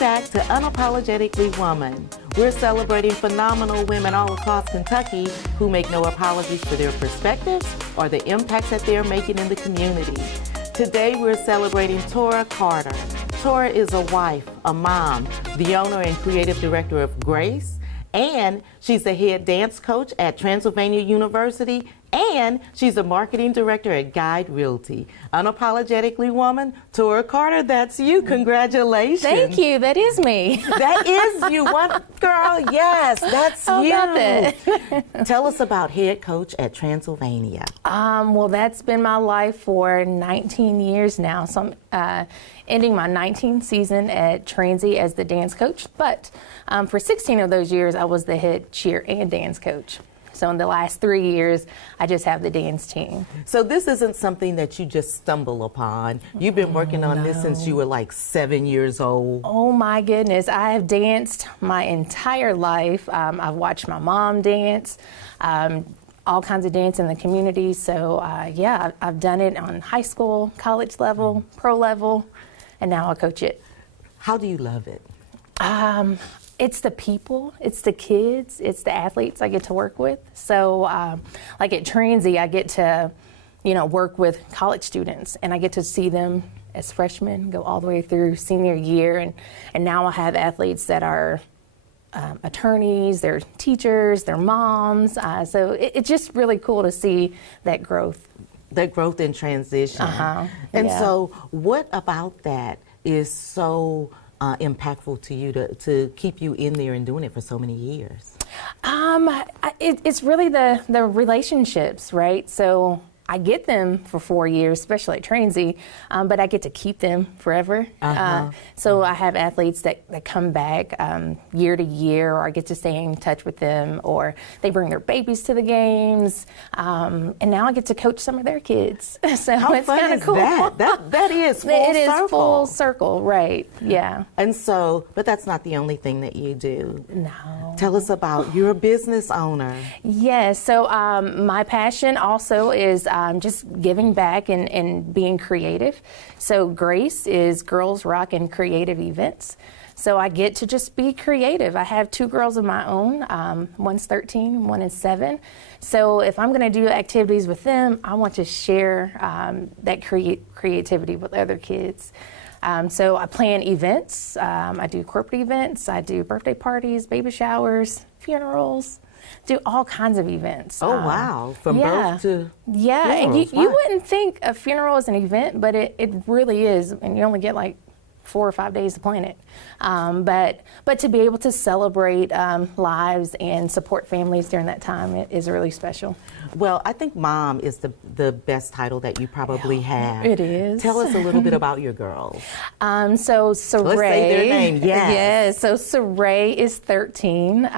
back to Unapologetically Woman. We're celebrating phenomenal women all across Kentucky who make no apologies for their perspectives or the impacts that they're making in the community. Today we're celebrating Tora Carter. Tora is a wife, a mom, the owner and creative director of Grace, and she's the head dance coach at Transylvania University, and she's a marketing director at Guide Realty. Unapologetically Woman, Tora Carter, that's you. Congratulations. Thank you. That is me. That is you. What, girl? Yes, that's How you. about that? Tell us about head coach at Transylvania. Well, that's been my life for 19 years now. So I'm ending my 19th season at Transy as the dance coach. But for 16 of those years, I was the head cheer and dance coach. So in the last 3 years, I just have the dance team. So this isn't something that you just stumble upon. You've been working on this since you were like 7 years old. Oh my goodness, I have danced my entire life. I've watched my mom dance, all kinds of dance in the community. So yeah, I've done it on high school, college level, pro level, and now I coach it. How do you love it? It's the people, it's the kids, it's the athletes I get to work with. So like at Transy, I get to, work with college students, and I get to see them as freshmen go all the way through senior year. And now I have athletes that are attorneys, they're teachers, they're moms. So it's just really cool to see that growth. That growth and transition. And yeah. so what about that is so impactful to you to keep you in there and doing it for so many years? It's really the relationships, right? So I get them for 4 years, especially at Transy, but I get to keep them forever. So I have athletes that come back year to year, or I get to stay in touch with them, or they bring their babies to the games, and now I get to coach some of their kids. So How it's fun kind of is cool. That is full It circle. is full circle, right? Yeah. And so, but that's not the only thing that you do. No. Tell us about, you're a business owner. Yes, so my passion also is just giving back and being creative. So Grace is Girls Rock and Creative Events. So I get to just be creative. I have 2 girls of my own. One's 13, one is 7. So if I'm going to do activities with them, I want to share that creativity with other kids. So I plan events. I do corporate events. I do birthday parties, baby showers, funerals. Do all kinds of events. Oh, wow. From birth to and funerals. you wouldn't think a funeral is an event, but it really is, and you only get like 4 or 5 days to plan it. But to be able to celebrate lives and support families during that time, it is really special. Well, I think mom is the best title that you probably have. It is. Tell us a little bit about your girls. So Saray. Let's say their name, yes. Yes, so Saray is 13.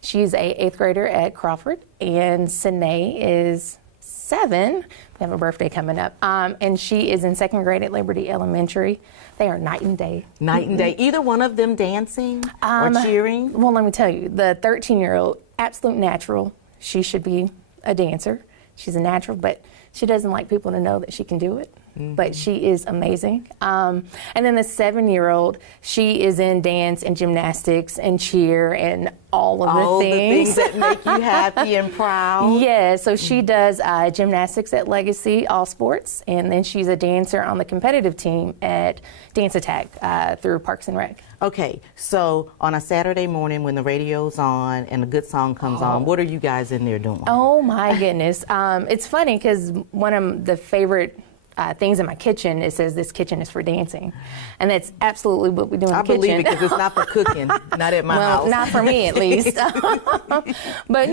She's a 8th grader at Crawford, and Sine is 7. We have a birthday coming up. And she is in 2nd grade at Liberty Elementary. They are night and day. Night and day. Either one of them dancing or cheering? Well, let me tell you, the 13-year-old, absolute natural. She should be a dancer. She's a natural, but she doesn't like people to know that she can do it. But she is amazing. And then the 7-year-old, she is in dance and gymnastics and cheer and all of the things that make you happy and proud. Yeah, so she does gymnastics at Legacy All Sports, and then she's a dancer on the competitive team at Dance Attack through Parks and Rec. Okay, so on a Saturday morning when the radio's on and a good song comes on, what are you guys in there doing? Oh my goodness. It's funny because one of the favorite things in my kitchen, it says this kitchen is for dancing. And that's absolutely what we do in the kitchen. I believe it because it's not for cooking, not at my house. Well, not for me at least. But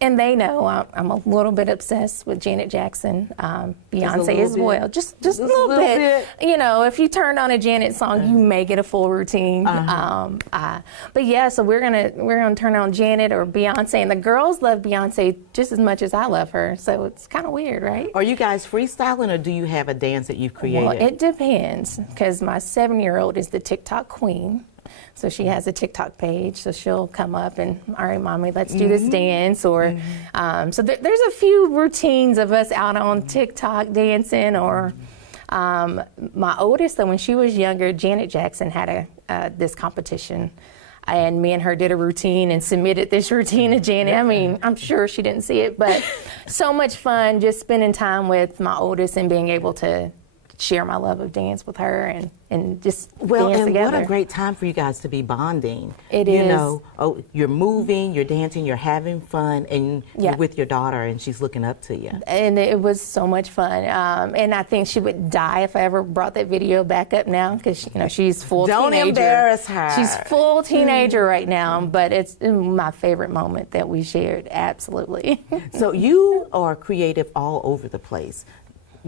and they know I'm a little bit obsessed with Janet Jackson, Beyonce as well. Just a little bit. If you turned on a Janet song, you may get a full routine. But yeah, so we're gonna turn on Janet or Beyonce, and the girls love Beyonce just as much as I love her. So it's kind of weird, right? Are you guys freestyling, or do you have a dance that you've created? Well, it depends, because my 7-year-old is the TikTok queen. So she has a TikTok page, so she'll come up and, all right, mommy, let's do this dance. Or so there's a few routines of us out on TikTok dancing, or My oldest, though, when she was younger, Janet Jackson had this competition. And me and her did a routine and submitted this routine to Janet. I mean, I'm sure she didn't see it, but so much fun just spending time with my oldest and being able to share my love of dance with her and just dance together. What a great time for you guys to be bonding. It you is. know, you're moving, you're dancing, you're having fun, and Yeah. you're with your daughter, and she's looking up to you. And it was so much fun. And I think she would die if I ever brought that video back up now, because she's full Don't teenager. embarrass her. She's full teenager right now, but it's my favorite moment that we shared, absolutely. So you are creative all over the place.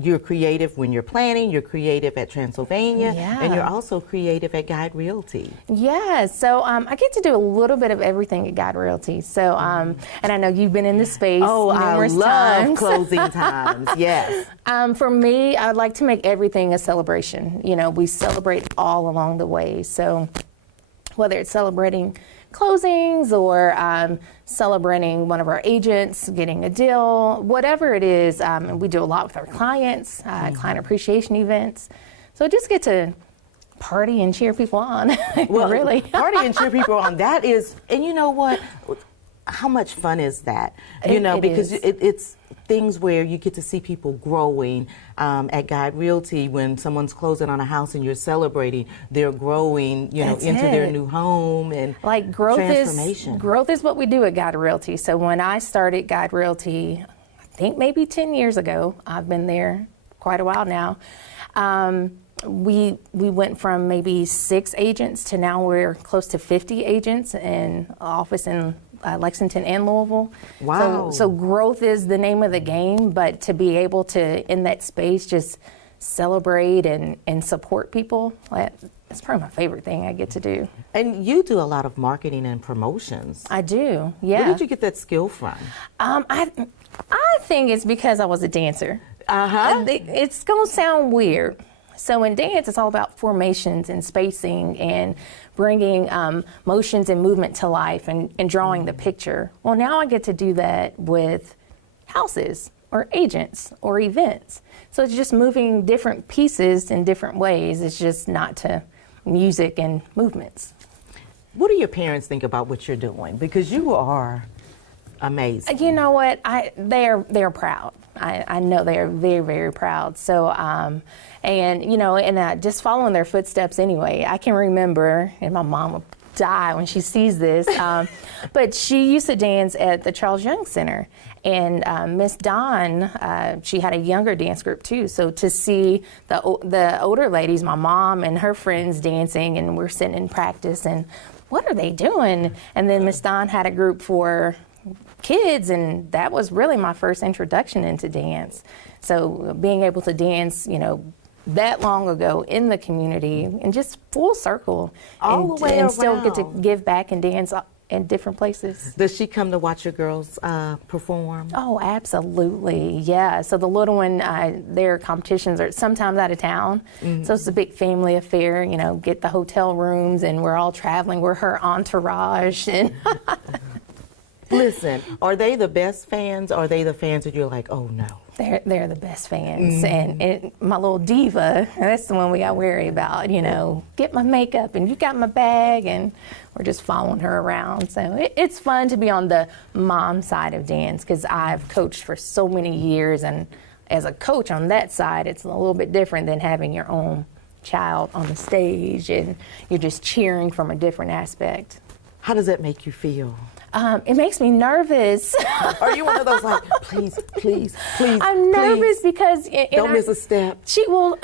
You're creative when you're planning, you're creative at Transylvania, Yeah. and you're also creative at Guide Realty. Yeah, so I get to do a little bit of everything at Guide Realty. So, and I know you've been in the space numerous I love times. closing times, yes. For me, I like to make everything a celebration. We celebrate all along the way. So whether it's celebrating closings or celebrating one of our agents getting a deal, whatever it is, and we do a lot with our clients, client appreciation events. So I just get to party and cheer people on, really. Party and cheer people on, that is, and you know what? How much fun is that? Because it's things where you get to see people growing. At Guide Realty, when someone's closing on a house and you're celebrating, they're growing, into their new home and transformation. Growth is what we do at Guide Realty. So when I started Guide Realty, I think maybe 10 years ago, I've been there quite a while now. We went from maybe 6 agents to now we're close to 50 agents in office in Lexington and Louisville. Wow. So growth is the name of the game, but to be able to, in that space, just celebrate and support people, that's probably my favorite thing I get to do. And you do a lot of marketing and promotions. I do, yeah. Where did you get that skill from? I think it's because I was a dancer. Uh-huh. It's going to sound weird. So in dance, it's all about formations and spacing and bringing motions and movement to life and drawing the picture. Well, now I get to do that with houses or agents or events. So it's just moving different pieces in different ways. It's just not to music and movements. What do your parents think about what you're doing? Because you are amazing. You know what? They're proud. I know they are very, very proud. So, just following their footsteps anyway. I can remember, and my mom will die when she sees this, but she used to dance at the Charles Young Center. And Miss Dawn, she had a younger dance group too. So to see the older ladies, my mom and her friends dancing, and we're sitting in practice, and what are they doing? And then Miss Dawn had a group for kids, and that was really my first introduction into dance. So being able to dance, that long ago in the community and just full circle All the way and still get to around. give back and dance in different places. Does she come to watch your girls perform? Oh, absolutely, yeah. So the little one, their competitions are sometimes out of town, so it's a big family affair. Get the hotel rooms, and we're all traveling. We're her entourage, and Listen, are they the best fans? Or are they the fans that you're like, oh no? they're the best fans. And my little diva, that's the one we got worry about. Get my makeup, and you got my bag, and we're just following her around. So it's fun to be on the mom side of dance, because I've coached for so many years, and as a coach on that side, it's a little bit different than having your own child on the stage, and you're just cheering from a different aspect. How does that make you feel? It makes me nervous. Are you one of those like, please, please, please? I'm nervous please, because don't miss a step.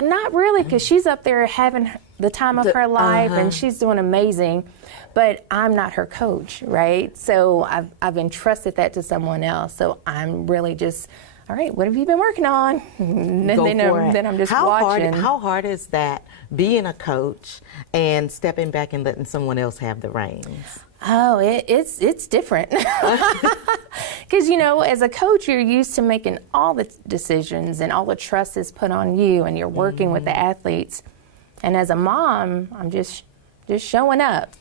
Not really, because she's up there having the time of her life, and she's doing amazing. But I'm not her coach, right? So I've entrusted that to someone else. So I'm really just, all right, what have you been working on? And then I'm just watching. How hard is that, being a coach and stepping back and letting someone else have the reins? Oh, it's different. Because, as a coach, you're used to making all the decisions, and all the trust is put on you, and you're working with the athletes. And as a mom, I'm just showing up.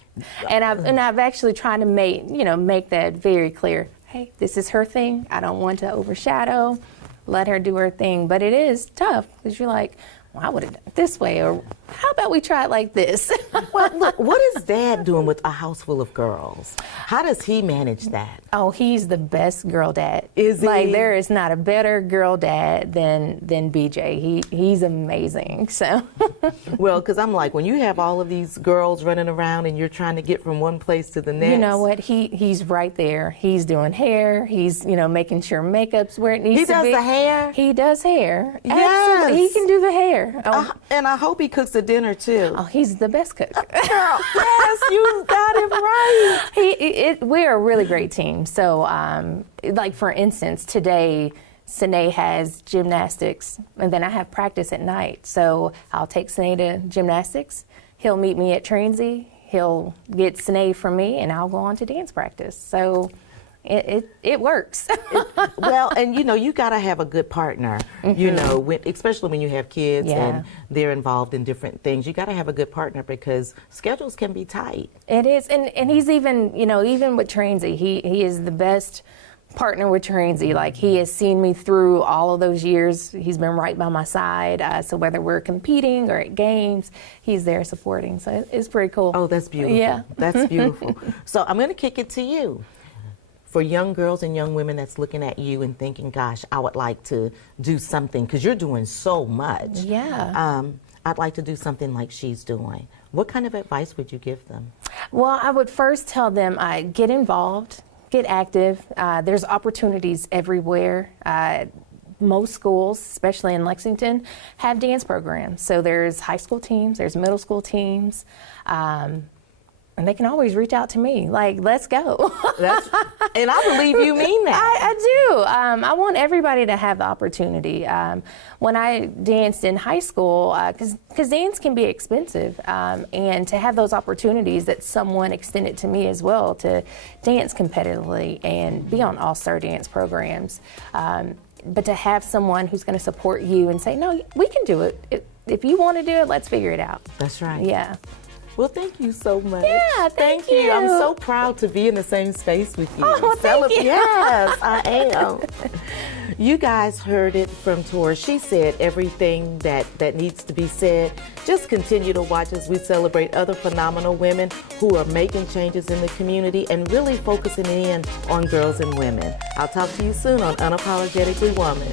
And I've actually tried to make that very clear. Hey, this is her thing. I don't want to overshadow. Let her do her thing. But it is tough, because you're like, well, I would have done it this way, or how about we try it like this? Well, look, what is Dad doing with a house full of girls? How does he manage that? Oh, he's the best girl dad. Is he? Like, there is not a better girl dad than BJ. He's amazing. So. Well, because I'm like, when you have all of these girls running around and you're trying to get from one place to the next. You know what? He's right there. He's doing hair. He's, making sure makeup's where it needs to be. He does the hair? He does hair. Yes. Absolutely. He can do the hair. Oh. And I hope he cooks the dinner too. Oh, he's the best cook. Yes, you got it right. We're a really great team. So, like for instance, today, Sine has gymnastics, and then I have practice at night. So I'll take Sine to gymnastics. He'll meet me at Transy. He'll get Sine from me, and I'll go on to dance practice. So it works. Well, and you got to have a good partner, especially when you have kids and they're involved in different things. You got to have a good partner because schedules can be tight. It is, and he's even, even with Transy, he is the best partner with Transy. Like, he has seen me through all of those years. He's been right by my side. So whether we're competing or at games, he's there supporting. So it's pretty cool. Oh, that's beautiful. Yeah. That's beautiful. So I'm going to kick it to you. For young girls and young women that's looking at you and thinking, gosh, I would like to do something, because you're doing so much. Yeah. I'd like to do something like she's doing. What kind of advice would you give them? Well, I would first tell them, get involved, get active. There's opportunities everywhere. Most schools, especially in Lexington, have dance programs. So there's high school teams, there's middle school teams. And they can always reach out to me, like, let's go. And I believe you mean that. I do. I want everybody to have the opportunity. When I danced in high school, because dance can be expensive, and to have those opportunities that someone extended to me as well to dance competitively and be on all-star dance programs. But to have someone who's going to support you and say, no, we can do it. If you want to do it, let's figure it out. That's right. Yeah. Well, thank you so much. Yeah, thank you. I'm so proud to be in the same space with you. Oh, thank you. Yes, I am. You guys heard it from Tora. She said everything that needs to be said. Just continue to watch as we celebrate other phenomenal women who are making changes in the community and really focusing in on girls and women. I'll talk to you soon on Unapologetically Woman.